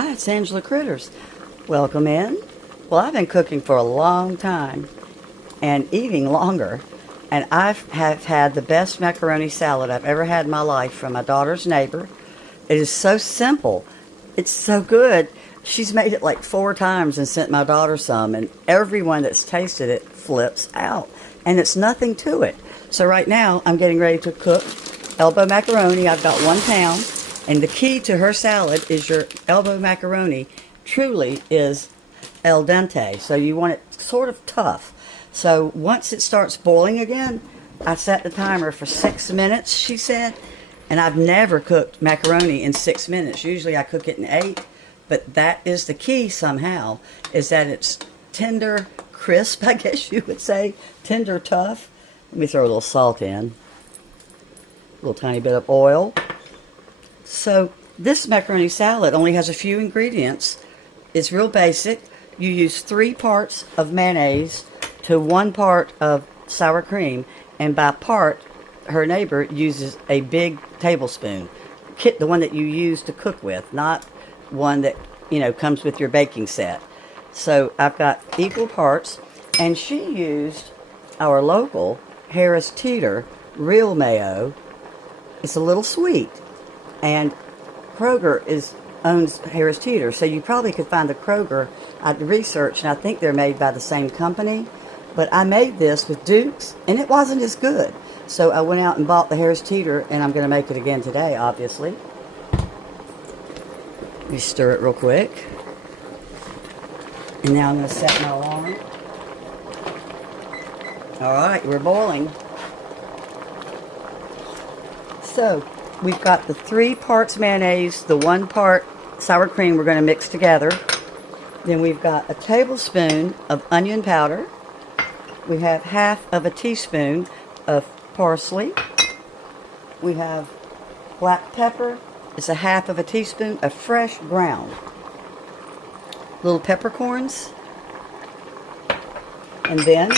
Hi, it's Angela Critters. Welcome in. Well, I've been cooking for a long time and eating longer, and I have had the best macaroni salad I've ever had in my life from my daughter's neighbor. It is so simple. It's so good. She's made it like 4 times and sent my daughter some, and everyone that's tasted it flips out. And it's nothing to it. So right now, I'm getting ready to cook elbow macaroni. I've got 1 pound. And the key to her salad is your elbow macaroni truly is al dente. So you want it sort of tough. So once it starts boiling again, I set the timer for 6 minutes, she said. And I've never cooked macaroni in 6 minutes. Usually I cook it in 8. But that is the key somehow, is that it's tender, crisp, I guess you would say. Tender, tough. Let me throw a little salt in. A little tiny bit of oil. So this macaroni salad only has a few ingredients. It's real basic. You use 3 parts of mayonnaise to 1 part of sour cream. And by part, her neighbor uses a big tablespoon. The one that you use to cook with, not one that, comes with your baking set. So I've got equal parts. And she used our local Harris Teeter real mayo. It's a little sweet. And Kroger owns Harris Teeter, so you probably could find the Kroger. I researched, and I think they're made by the same company. But I made this with Duke's, and it wasn't as good. So I went out and bought the Harris Teeter, and I'm going to make it again today, obviously. Let me stir it real quick. And now I'm going to set my alarm. All right, we're boiling. So we've got the 3 parts mayonnaise, the 1 part sour cream we're going to mix together. Then we've got a tablespoon of onion powder. We have half of a teaspoon of parsley. We have black pepper. It's a half of a teaspoon of fresh ground. Little peppercorns. And then,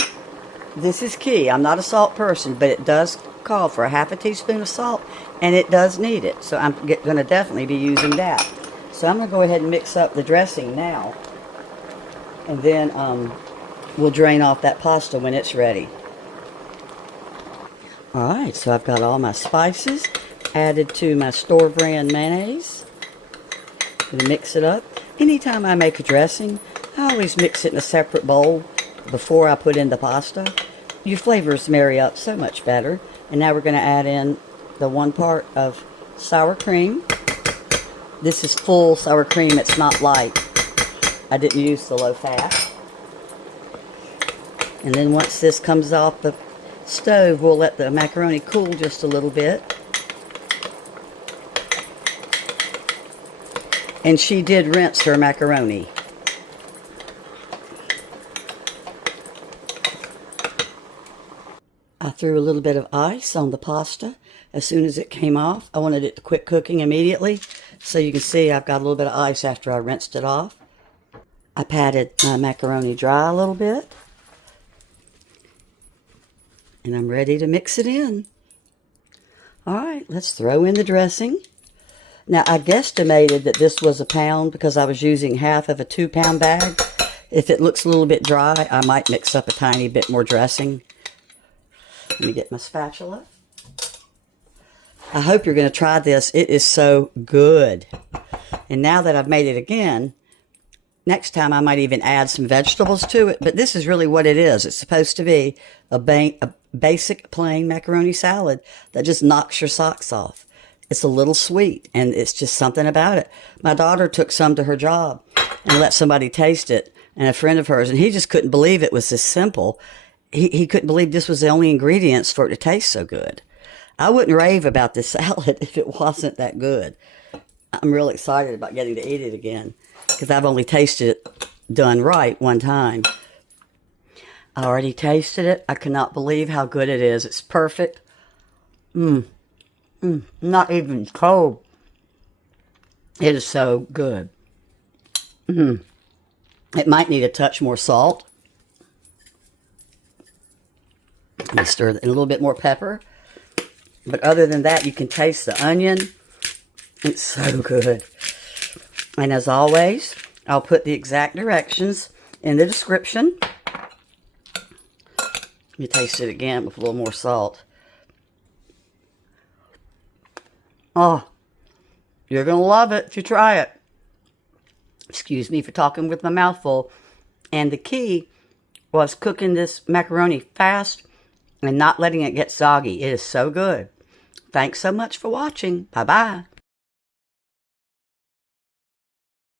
this is key. I'm not a salt person, but it does call for a half a teaspoon of salt, and it does need it. So I'm going to definitely be using that. So I'm going to go ahead and mix up the dressing now. And then we'll drain off that pasta when it's ready. Alright, so I've got all my spices added to my store brand mayonnaise. I'm going to mix it up. Anytime I make a dressing, I always mix it in a separate bowl before I put in the pasta. Your flavors marry up so much better. And now we're going to add in the 1 part of sour cream. This is full sour cream. It's not light. I didn't use the low fat. And then once this comes off the stove, we'll let the macaroni cool just a little bit. And she did rinse her macaroni. I threw a little bit of ice on the pasta as soon as it came off. I wanted it to quit cooking immediately. So you can see I've got a little bit of ice after I rinsed it off. I patted my macaroni dry a little bit. And I'm ready to mix it in. Alright, let's throw in the dressing. Now I guesstimated that this was a pound because I was using half of a 2-pound bag. If it looks a little bit dry, I might mix up a tiny bit more dressing. Let me get my spatula. I hope you're going to try this. It is so good. And now that I've made it again, next time I might even add some vegetables to it. But this is really what it is. It's supposed to be a basic plain macaroni salad that just knocks your socks off. It's a little sweet, and it's just something about it. My daughter took some to her job and let somebody taste it, and a friend of hers, and he just couldn't believe it was this simple. He couldn't believe this was the only ingredients for it to taste so good. I wouldn't rave about this salad if it wasn't that good. I'm real excited about getting to eat it again because I've only tasted it done right 1 time. I already tasted it. I cannot believe how good it is. It's perfect. Not even cold. It is so good. It might need a touch more salt. Let me stir it, and a little bit more pepper. But other than that, you can taste the onion. It's so good. And as always, I'll put the exact directions in the description. Let me taste it again with a little more salt. Oh, you're going to love it if you try it. Excuse me for talking with my mouth full. And the key was cooking this macaroni fast and not letting it get soggy. It is so good. Thanks so much for watching. Bye-bye.